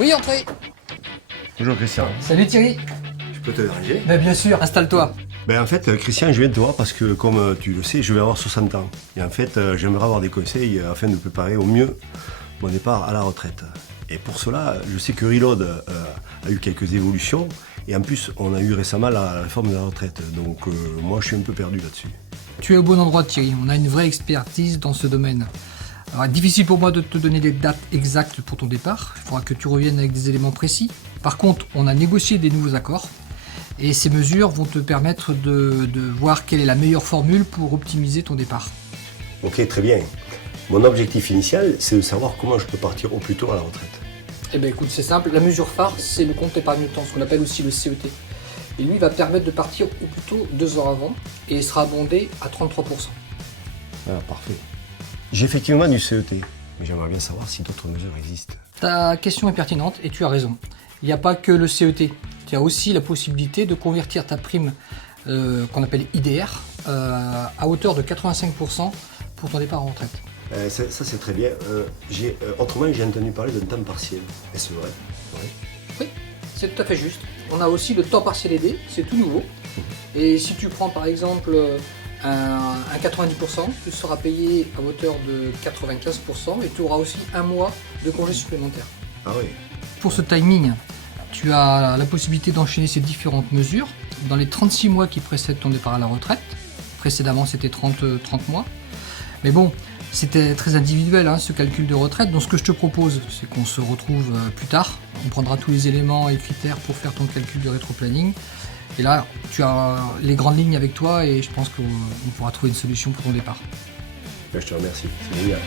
Oui, entrez. Bonjour Christian. Salut Thierry. Je peux te déranger? Ben bien sûr, installe-toi. En fait, Christian, je viens de te voir parce que, comme tu le sais, je vais avoir 60 ans. Et en fait, j'aimerais avoir des conseils afin de préparer au mieux mon départ à la retraite. Et pour cela, je sais que Reload a eu quelques évolutions. Et en plus, on a eu récemment la réforme de la retraite. Donc, moi, je suis un peu perdu là-dessus. Tu es au bon endroit Thierry, on a une vraie expertise dans ce domaine. Alors, difficile pour moi de te donner des dates exactes pour ton départ, il faudra que tu reviennes avec des éléments précis. Par contre, on a négocié des nouveaux accords et ces mesures vont te permettre de voir quelle est la meilleure formule pour optimiser ton départ. Ok, très bien. Mon objectif initial, c'est de savoir comment je peux partir au plus tôt à la retraite. Eh bien écoute, c'est simple, la mesure phare, c'est le compte épargne-temps, ce qu'on appelle aussi le CET. Et lui, il va permettre de partir au plus tôt 2 heures avant et il sera abondé à 33%. Ah, parfait. J'ai effectivement du CET, mais j'aimerais bien savoir si d'autres mesures existent. Ta question est pertinente et tu as raison. Il n'y a pas que le CET. Tu as aussi la possibilité de convertir ta prime qu'on appelle IDR à hauteur de 85% pour ton départ en retraite. Ça c'est très bien. Autrement, j'ai entendu parler d'un temps partiel. Est-ce vrai? Oui, c'est tout à fait juste. On a aussi le temps partiel aidé, c'est tout nouveau. Et si tu prends par exemple un 90%, tu seras payé à hauteur de 95% et tu auras aussi un mois de congé supplémentaire. Ah oui. Pour ce timing, tu as la possibilité d'enchaîner ces différentes mesures dans les 36 mois qui précèdent ton départ à la retraite. Précédemment, c'était 30 mois. Mais bon, c'était très individuel ce calcul de retraite. Donc ce que je te propose, c'est qu'on se retrouve plus tard. On prendra tous les éléments et critères pour faire ton calcul de rétro-planning. Et là, tu as les grandes lignes avec toi et je pense qu'on pourra trouver une solution pour ton départ. Je te remercie, c'est génial.